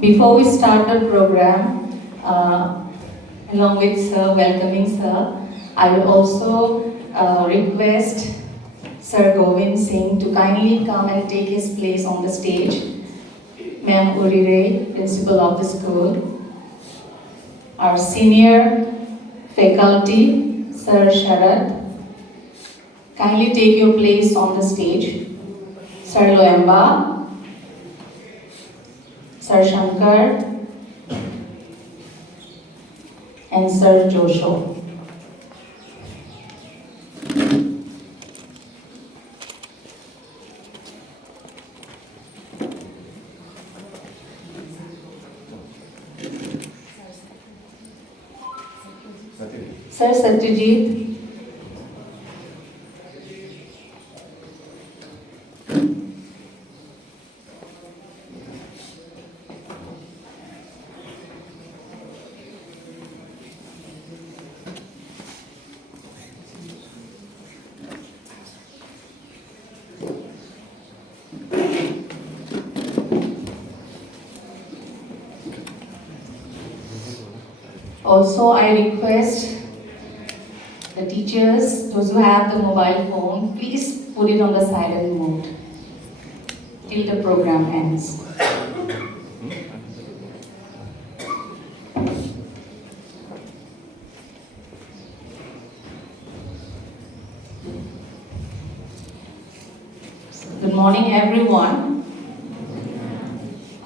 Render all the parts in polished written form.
Before we start the program, along with Sir, welcoming Sir, I would also request Sir Govind Singh to kindly come and take his place on the stage. Ma'am Urire, Principal of the school. Our senior faculty, Sir Sharad, kindly take your place on the stage. Sir Loemba, Sir Shankar, and Sir Josho. Sir Satyajit. Also, I request the teachers, those who have the mobile phone, please put it on the silent mode till the program ends. Good morning, everyone.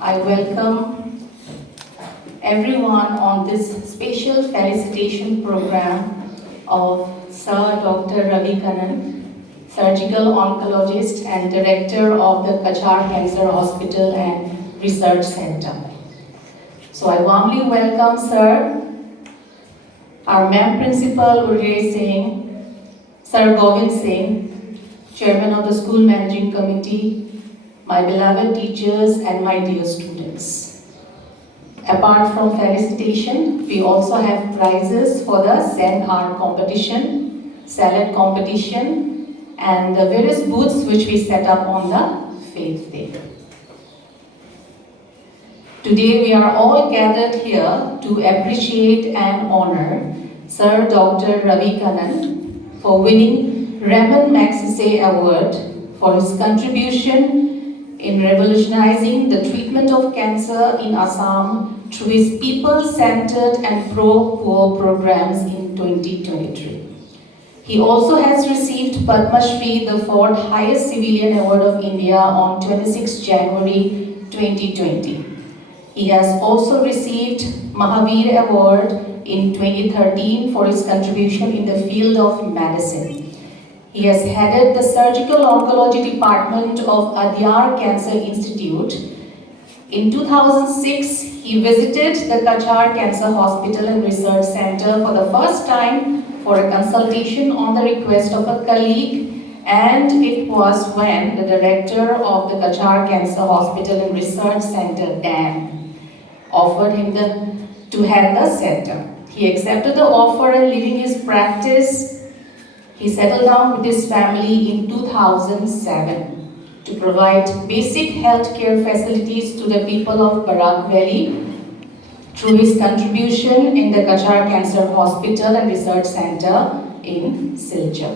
I welcome everyone on this special felicitation program of Sir Dr. Ravi Kannan, surgical oncologist and director of the Kachar Cancer Hospital and Research Center. So I warmly welcome Sir, our Ma'am Principal Urjay Singh, Sir Govind Singh, Chairman of the School Managing Committee, my beloved teachers and my dear students. Apart from felicitation, we also have prizes for the Zen art competition, salad competition, and the various booths which we set up on the Fete Day. Today we are all gathered here to appreciate and honor Sir Dr. Ravi Kannan for winning Raman Magsaysay Award for his contribution in revolutionizing the treatment of cancer in Assam through his people-centered and pro-poor programs in 2023. He also has received Padma Shri, the fourth highest civilian award of India, on 26 January 2020. He has also received Mahavir Award in 2013 for his contribution in the field of medicine. He has headed the Surgical Oncology Department of Adyar Cancer Institute. In 2006, he visited the Kachar Cancer Hospital and Research Center for the first time for a consultation on the request of a colleague, and it was when the director of the Kachar Cancer Hospital and Research Center, Dan, offered him to head the center. He accepted the offer and leaving his practice, he settled down with his family in 2007 to provide basic healthcare facilities to the people of Barak Valley through his contribution in the Kachar Cancer Hospital and Research Center in Silchar.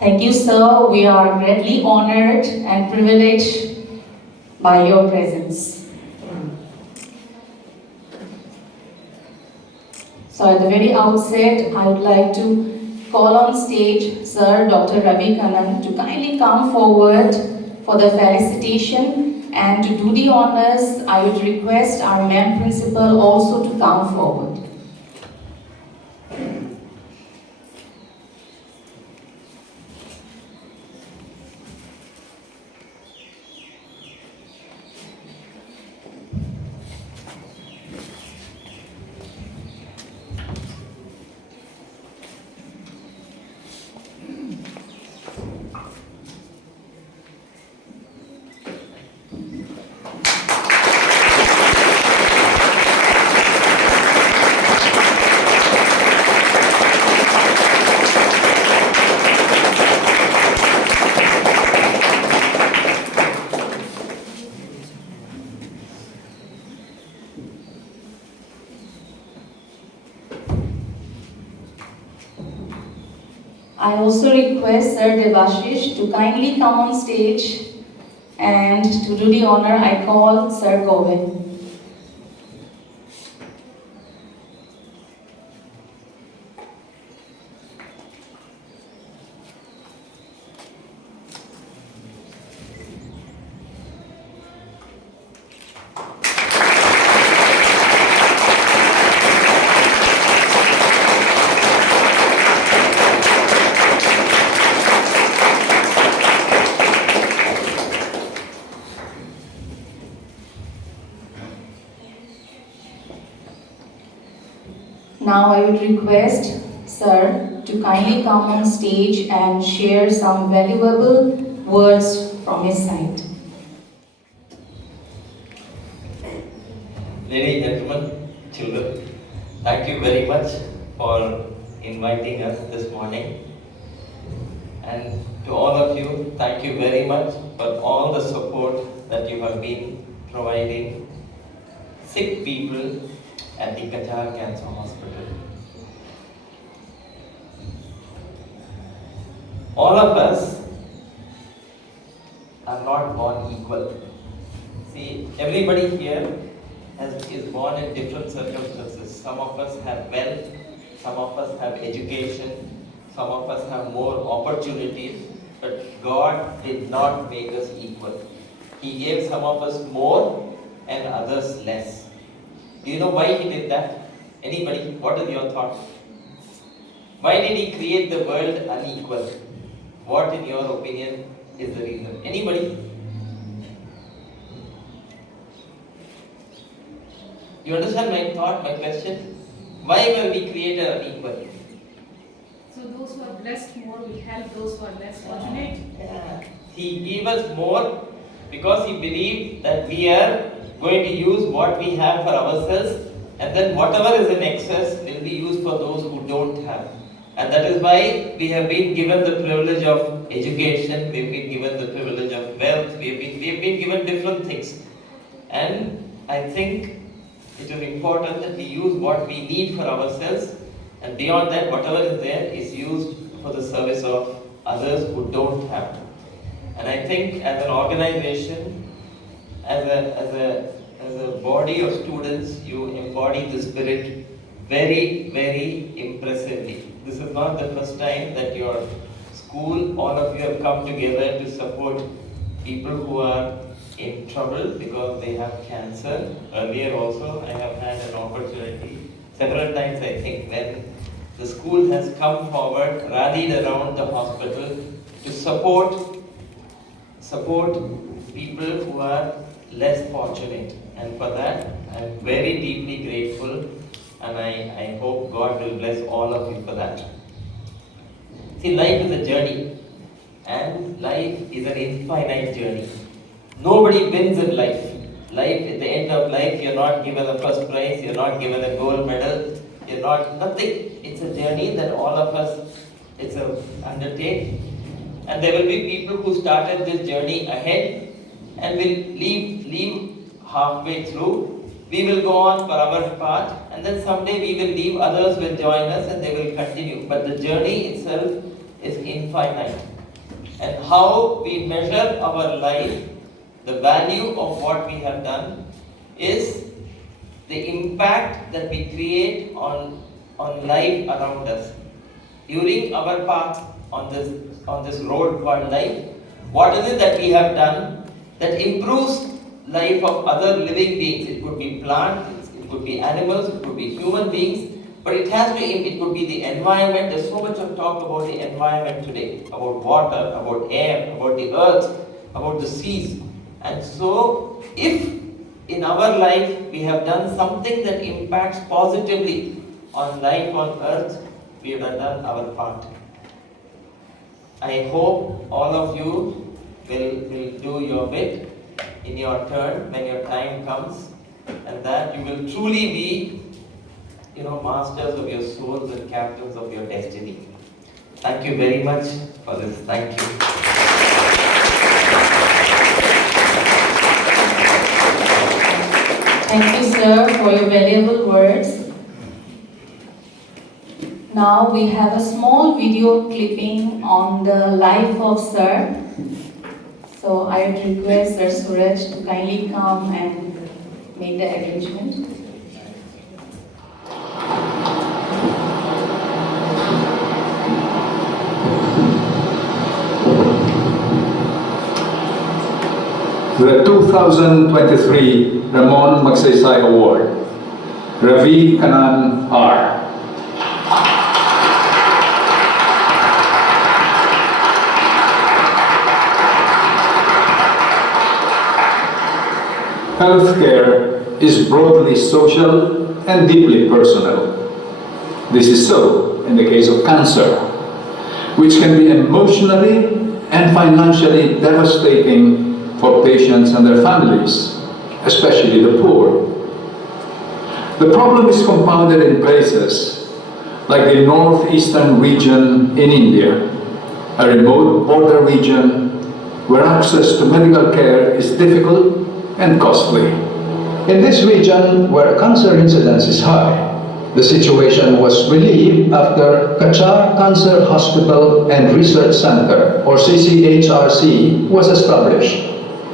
Thank you, sir. We are greatly honored and privileged by your presence. So at the very outset, I would like to call on stage Sir Dr. Ravi Kannan to kindly come forward for the felicitation, and to do the honors, I would request our Ma'am Principal also to come forward. I also request Sir Devashish to kindly come on stage, and to do the honor, I call Sir Govind. Now I would request Sir to kindly come on stage and share some valuable words from his side. Ladies and gentlemen, children, thank you very much for inviting us this morning. And to all of you, thank you very much for all the support that you have been providing sick people at the Qatar Cancer Hospital. All of us are not born equal. See, everybody here is born in different circumstances. Some of us have wealth, some of us have education, some of us have more opportunities, but God did not make us equal. He gave some of us more and others less. Do you know why He did that? Anybody? What is your thought? Why did He create the world unequal? What, in your opinion, is the reason? Anybody? You understand my thought, my question? Why were we created unequal? So those who are blessed more will help those who are less fortunate? Yeah. He gave us more because He believed that we are going to use what we have for ourselves, and then whatever is in excess will be used for those who don't have. And that is why we have been given the privilege of education, we've been given the privilege of wealth, we've been given different things. And I think it is important that we use what we need for ourselves, and beyond that, whatever is there is used for the service of others who don't have. And I think as an organization, as a body of students, you embody the spirit very, very impressively. This is not the first time that your school, all of you have come together to support people who are in trouble because they have cancer. Earlier also, I have had an opportunity, several times I think, when the school has come forward, rallied around the hospital to support people who are less fortunate. And for that, I am very deeply grateful, and I hope God will bless all of you for that. See, life is a journey, and life is an infinite journey. Nobody wins in life. Life, at the end of life, you're not given a first prize, you're not given a gold medal, you're not, nothing. It's a journey that all of us, it's a undertake. And there will be people who started this journey ahead and will leave halfway through. We will go on for our path, and then someday we will leave, others will join us and they will continue. But the journey itself is infinite. And how we measure our life, the value of what we have done, is the impact that we create on life around us. During our path on this road called life, what is it that we have done that improves life of other living beings? It could be plants, it could be animals, it could be human beings, but it could be the environment. There's so much of talk about the environment today, about water, about air, about the earth, about the seas. And so, if in our life we have done something that impacts positively on life on earth, we have done our part. I hope all of you will do your bit in your turn when your time comes, and that you will truly be, masters of your souls and captains of your destiny. Thank you very much for this. Thank you. Thank you, sir, for your valuable words. Now we have a small video clipping on the life of Sir. So I would request Sir Suraj to kindly come and make the arrangement. The 2023 Ramon Magsaysay Award, Ravi Kanan R. Healthcare is broadly social and deeply personal. This is so in the case of cancer, which can be emotionally and financially devastating for patients and their families, especially the poor. The problem is compounded in places like the northeastern region in India, a remote border region where access to medical care is difficult and costly. In this region, where cancer incidence is high, the situation was relieved after Kachar Cancer Hospital and Research Center, or CCHRC, was established,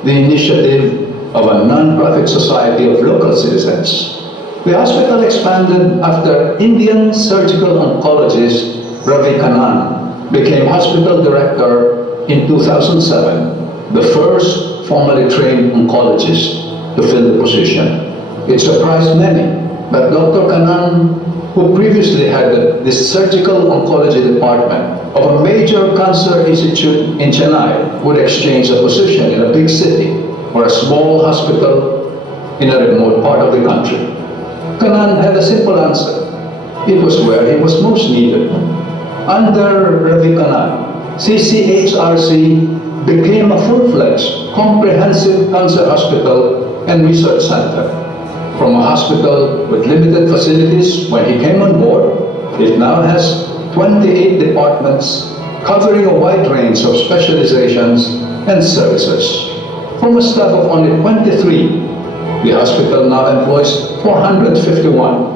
the initiative of a non-profit society of local citizens. The hospital expanded after Indian surgical oncologist Ravi Kannan became hospital director in 2007, the first formally trained oncologist to fill the position. It surprised many, but Dr. Kannan, who previously headed the surgical oncology department of a major cancer institute in Chennai, would exchange a position in a big city or a small hospital in a remote part of the country. Kanan had a simple answer. It was where he was most needed. Under Ravi Kanan, CCHRC became a full-fledged, comprehensive cancer hospital and research center. From a hospital with limited facilities when he came on board, it now has 28 departments covering a wide range of specializations and services. From a staff of only 23, the hospital now employs 451.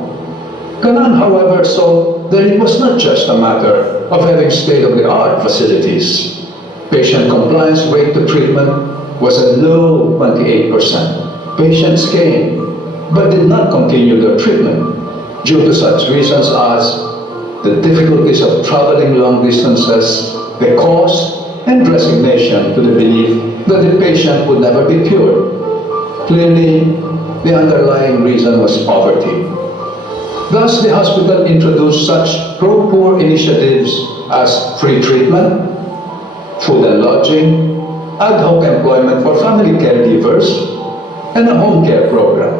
Kanan, however, saw that it was not just a matter of having state-of-the-art facilities. Patient compliance rate to treatment was a low 28%. Patients came but did not continue their treatment due to such reasons as the difficulties of traveling long distances, the cost, and resignation to the belief that the patient would never be cured. Clearly, the underlying reason was poverty. Thus, the hospital introduced such pro-poor initiatives as free treatment, food and lodging, ad hoc employment for family caregivers, and a home care program.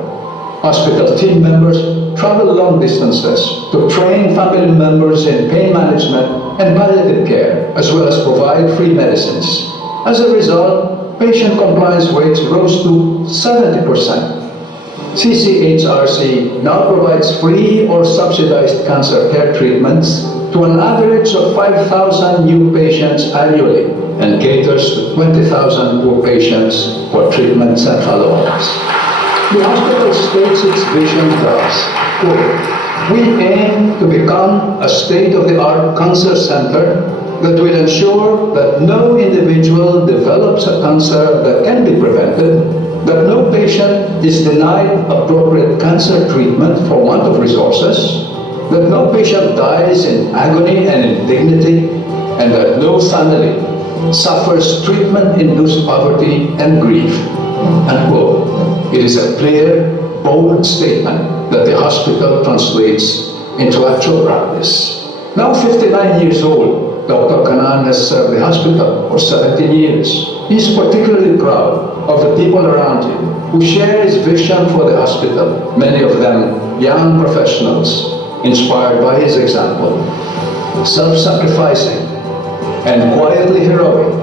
Hospital team members travel long distances to train family members in pain management and palliative care, as well as provide free medicines. As a result, patient compliance rates rose to 70%. CCHRC now provides free or subsidized cancer care treatments to an average of 5,000 new patients annually and caters to 20,000 poor patients for treatments and follow-ups. The hospital states its vision thus, quote, "We aim to become a state-of-the-art cancer center that will ensure that no individual develops a cancer that can be prevented, that no patient is denied appropriate cancer treatment for want of resources, that no patient dies in agony and indignity, and that no family suffers treatment-induced poverty and grief." Unquote. It is a clear, bold statement that the hospital translates into actual practice. Now 59 years old, Dr. Kanan has served the hospital for 17 years. He is particularly proud of the people around him who share his vision for the hospital, many of them young professionals inspired by his example. Self-sacrificing and quietly heroic,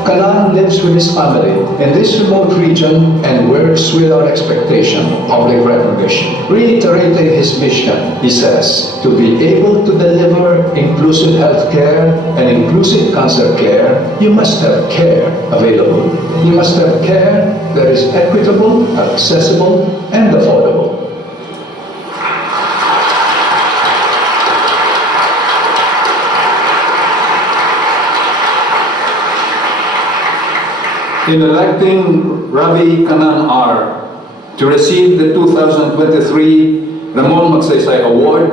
Kanan lives with his family in this remote region and works without expectation of public recognition. Reiterating his mission, he says, to be able to deliver inclusive health care and inclusive cancer care, you must have care available. You must have care that is equitable, accessible, and affordable. in electing Ravi Kanan R to receive the 2023 Ramon Magsaysay Award,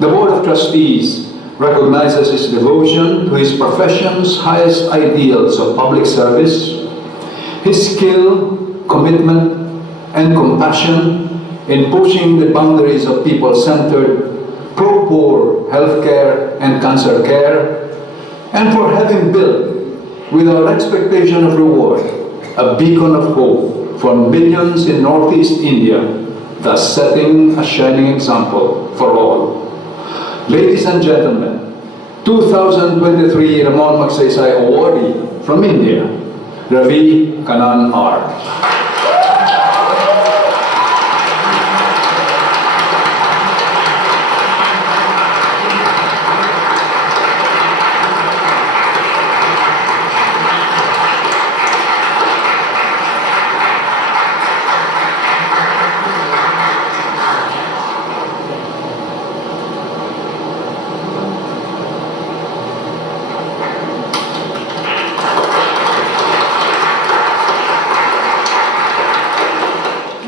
the Board of Trustees recognizes his devotion to his profession's highest ideals of public service, his skill, commitment, and compassion in pushing the boundaries of people-centered, pro-poor healthcare and cancer care, and for having built, without expectation of reward, a beacon of hope for millions in Northeast India, thus setting a shining example for all. Ladies and gentlemen, 2023 Ramon Magsaysay awardee from India, Ravi Kanan R.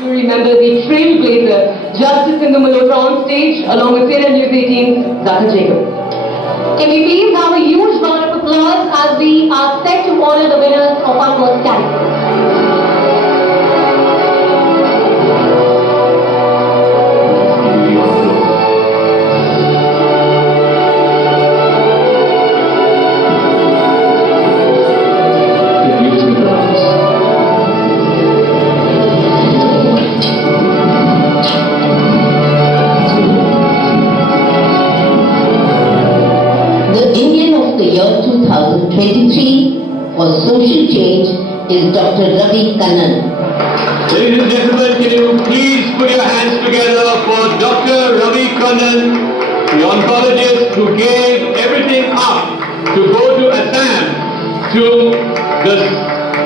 Remember the trailblazer, Justice in the Malhotra on stage, along with Fete News 18's Zahra Jacob. Can we please have a huge round of applause as we are set to honor the winners of our first category. Year 2023 for social change is Dr. Ravi Kannan. Ladies and gentlemen, can you please put your hands together for Dr. Ravi Kannan, the oncologist who gave everything up to go to Assam, to the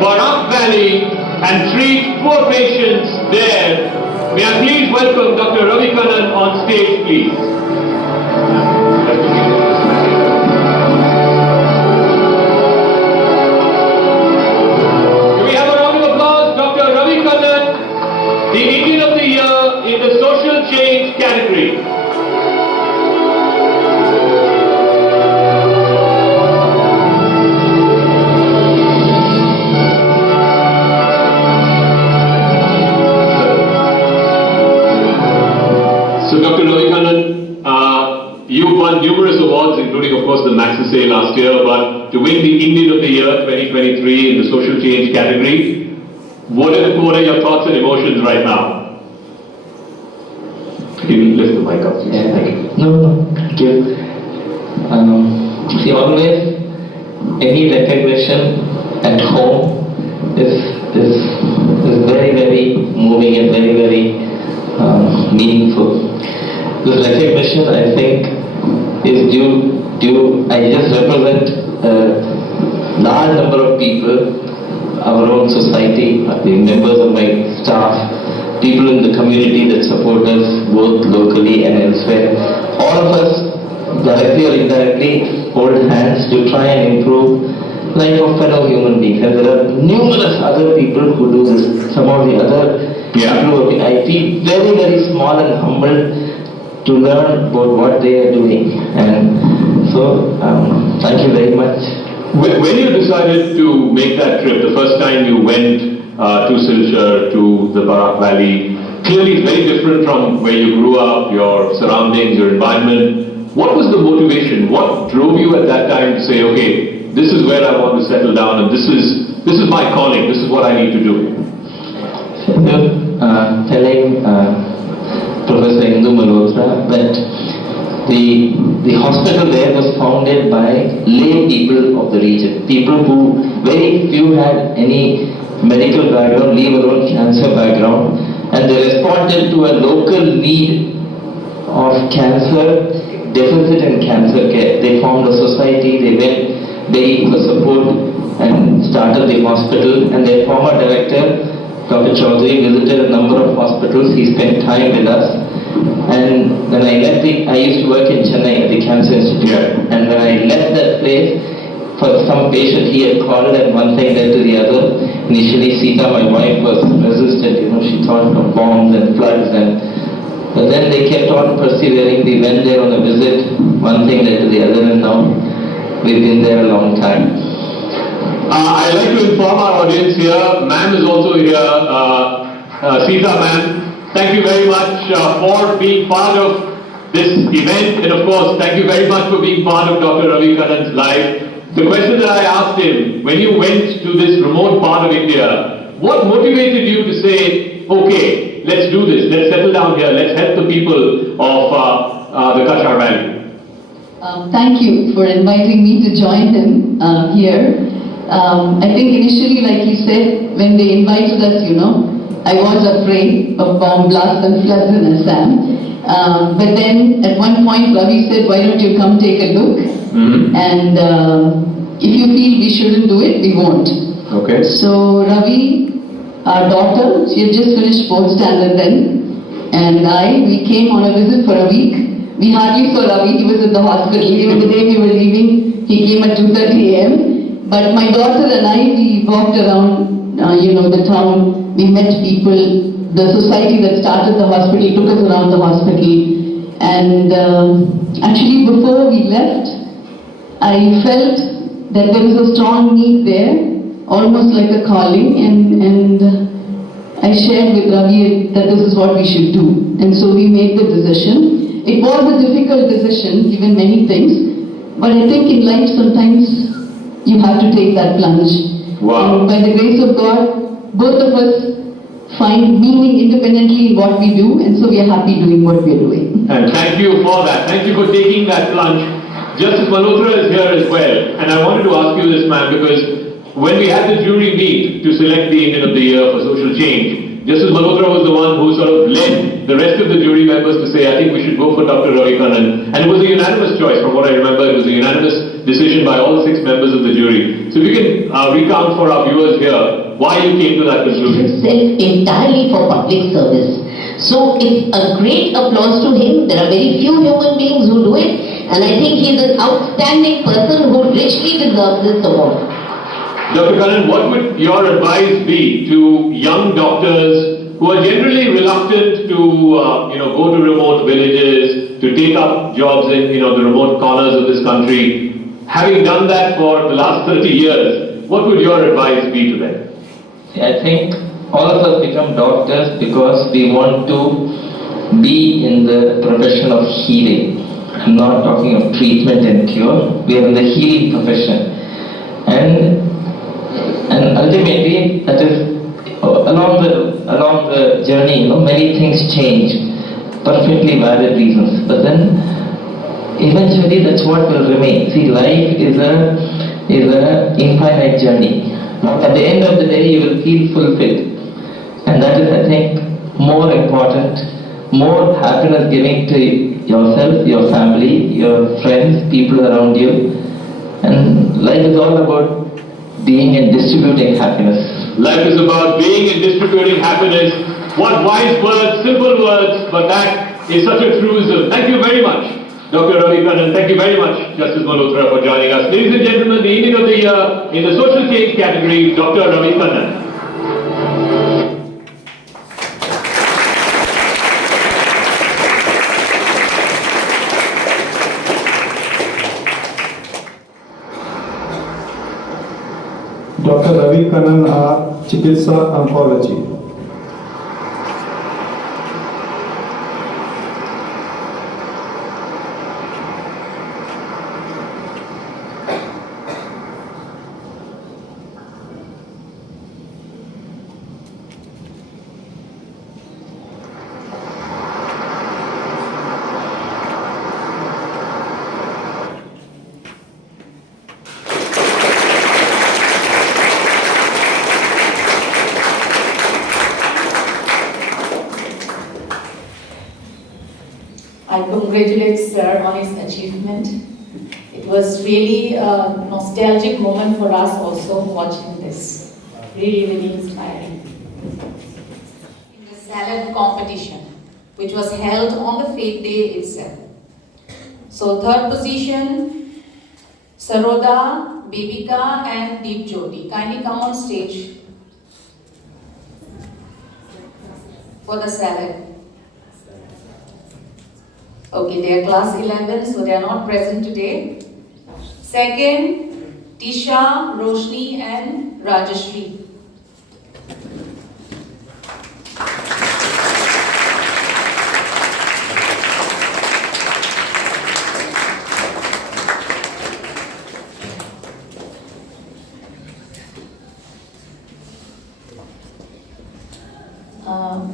Barak Valley and treat poor patients there. May I please welcome Dr. Ravi Kannan on stage, please. The Indian of the Year in the Social Change category. So Dr. Ravi Kannan, you've won numerous awards, including of course the Magsaysay last year, but to win the Indian of the Year 2023 in the Social Change category, what are your thoughts and emotions right now? Can you lift the mic up, please? Yeah, thank you. No, thank you. See, always any recognition at home is very, very moving and very, very meaningful. This recognition, I think, is due. I just represent a large number of people, our own society, the members of my staff, people in the community that support us both locally and elsewhere. All of us, directly or indirectly, hold hands to try and improve life of fellow human beings. And there are numerous other people who do this. Some of the other people, I feel very, very small and humbled to learn about what they are doing. And so, thank you very much. When you decided to make that trip, the first time you went to Silchar, to the Barak Valley, clearly it's very different from where you grew up, your surroundings, your environment. What was the motivation? What drove you at that time to say, okay, this is where I want to settle down and this is my calling, this is what I need to do? Telling Professor Indu Malhotra that the hospital there was founded by lay people of the region, people who very few had any medical background, leave alone cancer background, and they responded to a local need of cancer, deficit in cancer care. They formed a society, they went begging for support and started the hospital, and their former director, Dr. Chaudhary, visited a number of hospitals. He spent time with us. And when I left I used to work in Chennai at the Cancer Institute. And when I left that place, for some patient he had called, and one thing led to the other. Initially, Sita, my wife, was resistant. She thought of bombs and floods, but then they kept on persevering. We went there on a visit. One thing led to the other, and now we've been there a long time. I'd like to inform our audience here, ma'am is also here, Sita ma'am. Thank you very much for being part of this event, and of course, thank you very much for being part of Dr. Ravi Kannan's life. The question that I asked him, when you went to this remote part of India, what motivated you to say, okay, let's do this, let's settle down here, let's help the people of the Kashar Valley? Thank you for inviting me to join him here. I think initially, like you said, when they invited us, I was afraid of bomb blasts and floods in Assam. But then at one point Ravi said, why don't you come take a look? And if you feel we shouldn't do it, we won't. Okay. So Ravi, our daughter, she had just finished 4th standard then, and we came on a visit for a week. We hardly saw Ravi, he was at the hospital. Even the day we were leaving, he came at 2:30 a.m. But my daughter and I, we walked around, the town. We met people. The society that started the hospital took us around the hospital. And actually, before we left, I felt that there was a strong need there, almost like a calling. And I shared with Ravi that this is what we should do. And so we made the decision. It was a difficult decision, given many things. But I think in life, sometimes you have to take that plunge. Wow. And by the grace of God, both of us find meaning independently in what we do, and so we are happy doing what we are doing. And thank you for that. Thank you for taking that plunge. Justice Malhotra is here as well, and I wanted to ask you this, ma'am, because when we had the jury meet to select the Indian of the Year for social change, Justice Malhotra was the one who sort of led the rest of the jury members to say, I think we should go for Dr. Ravi Kannan. And it was a unanimous choice, from what I remember. It was a unanimous decision by all 6 members of the jury. So if you can recount for our viewers here why you came to that conclusion. Himself entirely for public service. So it's a great applause to him. There are very few human beings who do it, and I think he's an outstanding person who richly deserves this award. Dr. Kannan, what would your advice be to young doctors who are generally reluctant to go to remote villages, to take up jobs in the remote corners of this country? Having done that for the last 30 years, what would your advice be to them? I think all of us become doctors because we want to be in the profession of healing. I'm not talking of treatment and cure. We are in the healing profession. And ultimately, that is along the journey, many things change, perfectly valid reasons. But then, eventually, that's what will remain. See, life is a infinite journey. At the end of the day, you will feel fulfilled, and that is, I think, more important, more happiness giving to yourself, your family, your friends, people around you. And life is all about being and distributing happiness. Life is about being and distributing happiness. What wise words, simple words, but that is such a truism. Thank you very much, Dr. Ravi Kannan. Thank you very much, Justice Malhotra, for joining us. Ladies and gentlemen, the Indian of the Year in the social change category, Dr. Ravi Kannan. Dr. Ravi Kannan, Chikitsa Oncology. I congratulate Sir on his achievement. It was really a nostalgic moment for us also watching this. Really, really inspiring. In the salad competition, which was held on the Fete day itself. So 3rd position, Saroda Bebika and Deep Jyoti. Kindly come on stage for the salad. Okay, they are class 11, so they are not present today. Second, Tisha, Roshni and Rajashri.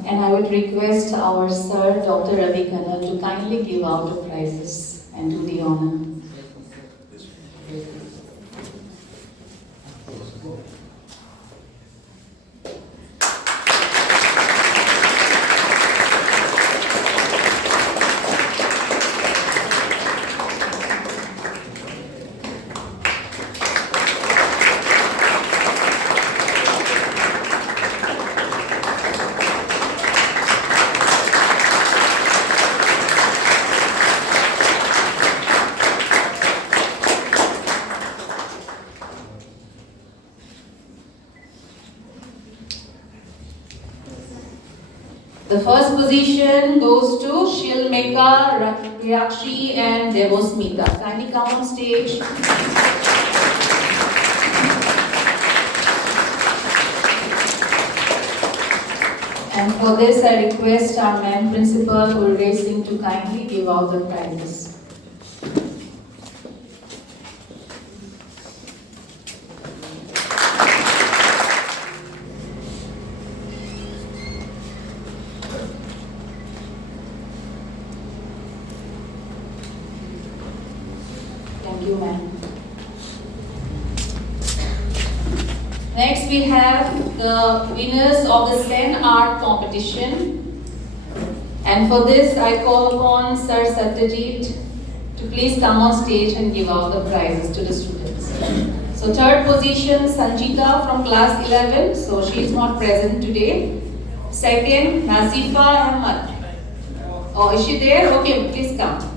And I would request our Sir Dr. Ravi Kannan to kindly give out the prizes and do the honor. The first position goes to Shilmeka, Rakshi and Devosmita. Kindly come on stage. And for this I request our ma'am principal Urve Singh to kindly give out the prizes. Thank you, ma'am. Next, we have the winners of the Zen Art competition. And for this, I call upon Sir Satyajit to please come on stage and give out the prizes to the students. So, third position, Sanjita from class 11. So, she is not present today. Second, Nazifa Ahmad. Oh, is she there? Okay, please come.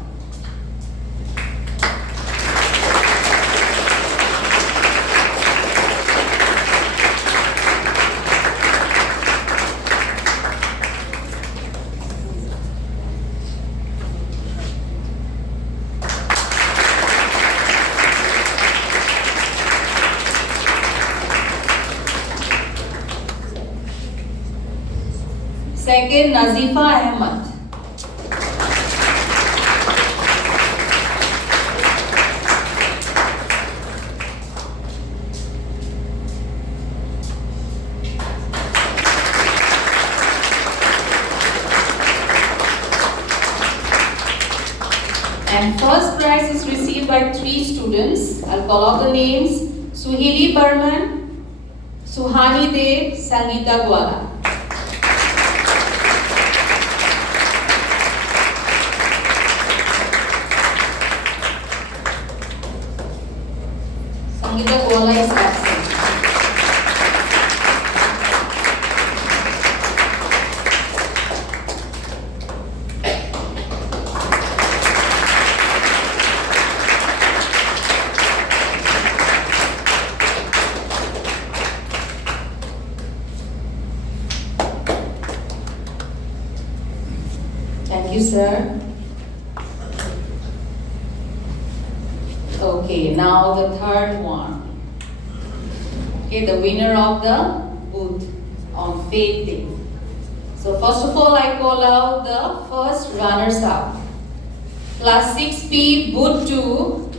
Second, Nazifa Ahmad. And first prize is received by 3 students. I'll call out the names. Suhili Barman, Suhani De, Sangeeta Gwala. Sangeeta Gwala is absent. Thank you, sir. Okay, now the third one. Okay, the winner of the booth on Fete. So first of all, I call out the first runners-up. Class 6P, booth 2,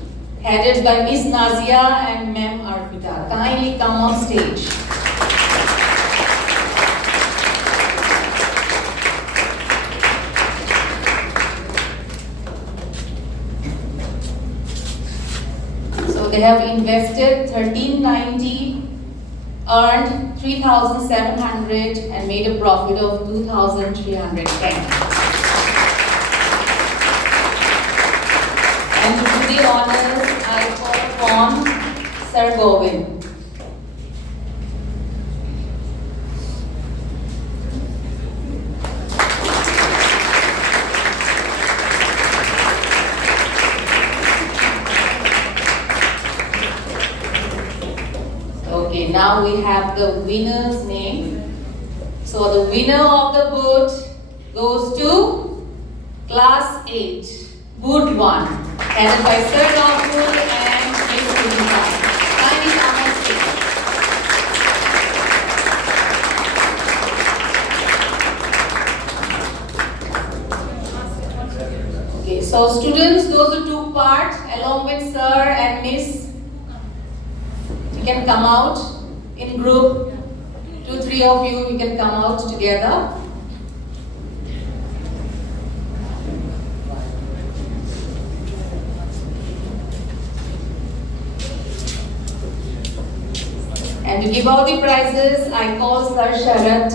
headed by Miss Nazia and Ma'am Arpita. Kindly come on stage. They have invested 1390, earned 3,700 and made a profit of 2,310. And to do the honors, I call upon Sir Govind. now we have the winner's name. So the winner of the boot goes to Class 8, Boot 1, headed by Sir Rahul and Miss Sunita. Kindly come on stage. Okay, so students, those who took part along with Sir and Miss, you can come out in group. 2-3 of you, we can come out together. And to give out the prizes, I call Sir Sharat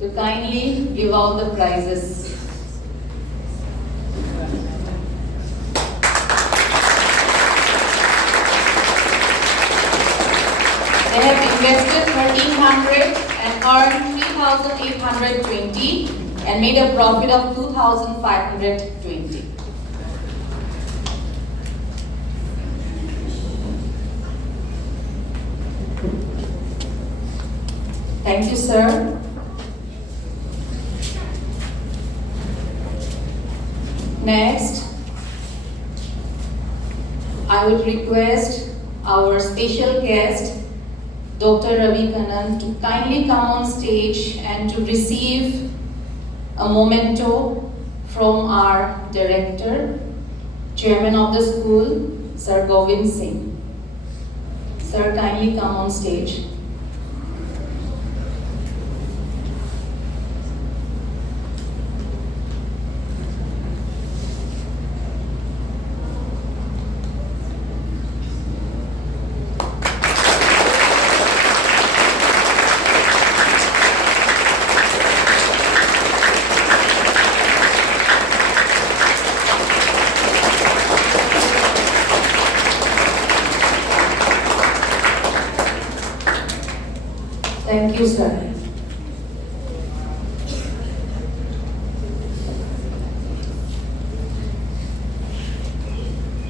to kindly give out the prizes. They have invested 1,300 and earned 3,820 and made a profit of 2,520. Thank you, sir. Next, I would request our special guest, Dr. Ravi Kannan, to kindly come on stage and to receive a memento from our director, chairman of the school, Sir Govind Singh. Sir, kindly come on stage. Thank you, sir.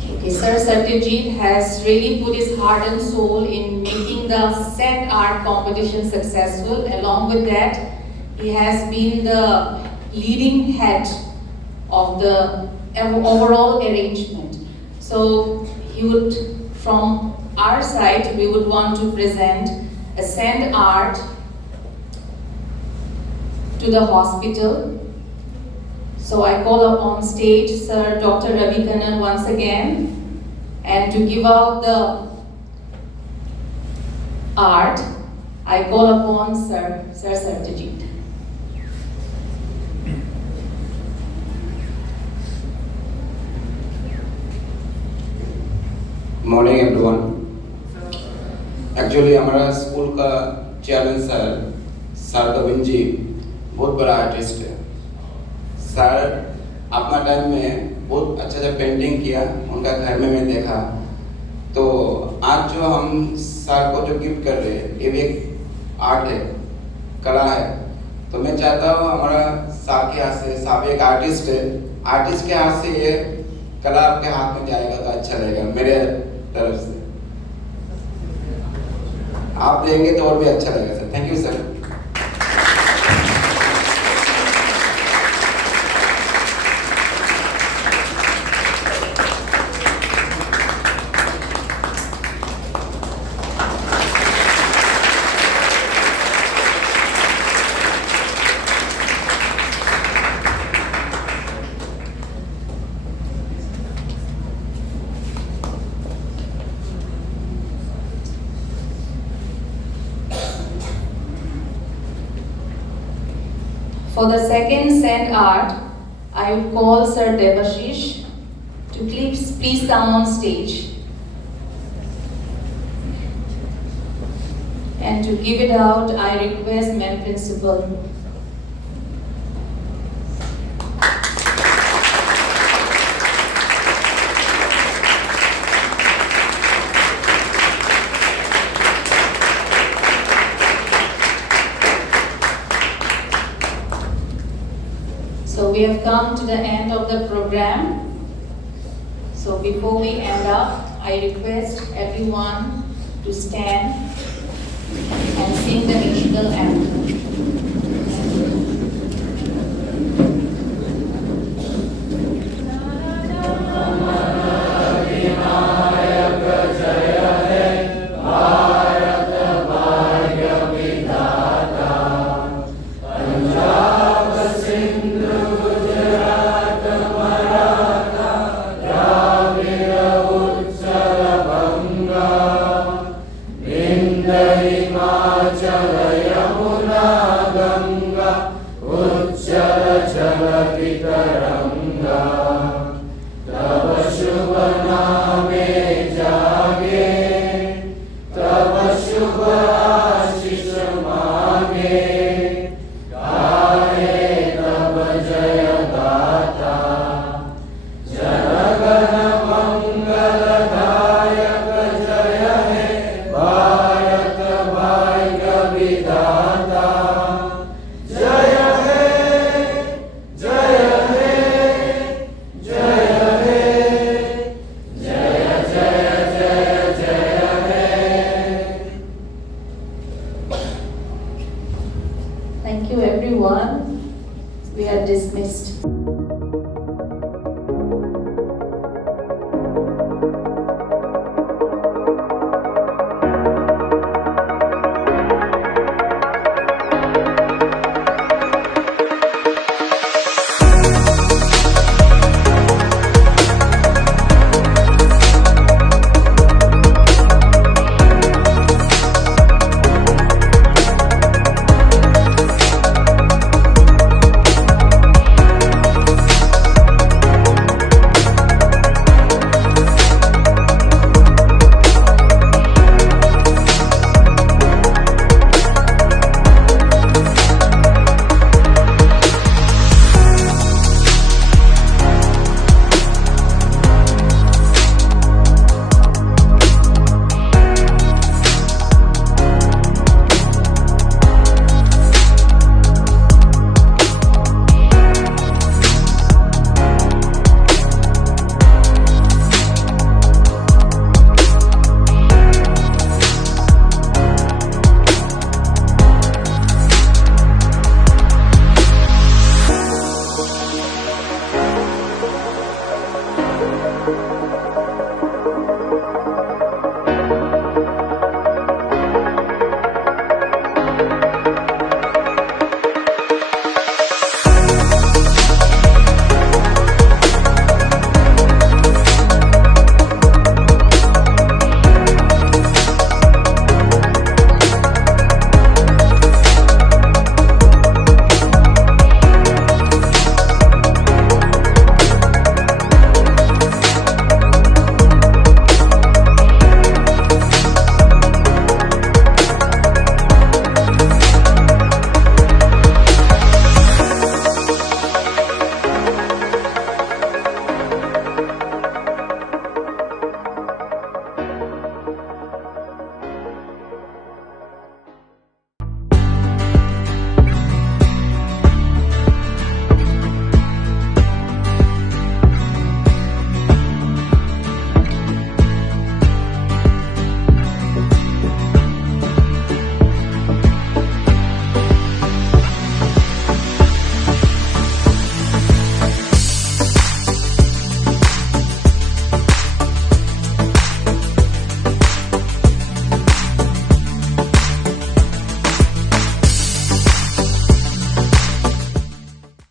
Okay, Sir Satyajit has really put his heart and soul in making the set art competition successful. Along with that, he has been the leading head of the overall arrangement. So he would, from our side, we would want to present a sand art to the hospital. So I call upon stage Sir Dr. Ravi Kannan once again, and to give out the art, I call upon Sir Satyajit. Morning everyone. Actually हमारा school का chairman sir Govind जी बहुत बड़ा artist है। Sir अपना time में बहुत अच्छा painting किया, उनका घर में मैं देखा। तो आज जो हम सर को जो गिफ्ट कर रहे हैं, ये भी एक आर्ट है, कला है। तो मैं चाहता हूँ हमारा सर के हाथ से, साहब एक आर्टिस्ट है, आर्टिस्ट के हाथ से ये कला आपके हाथ में जाएगा तो अच्छा रहेगा। मेरे तरफ से आप देंगे तो और भी अच्छा लगेगा sir. Thank you sir. For the second sand art, I would call Sir Devashish to please come on stage and to give it out. I request Madam Principal. So we have come to the end of the program. So before we end up, I request everyone to stand and sing the national anthem. Thank you everyone. We are dismissed.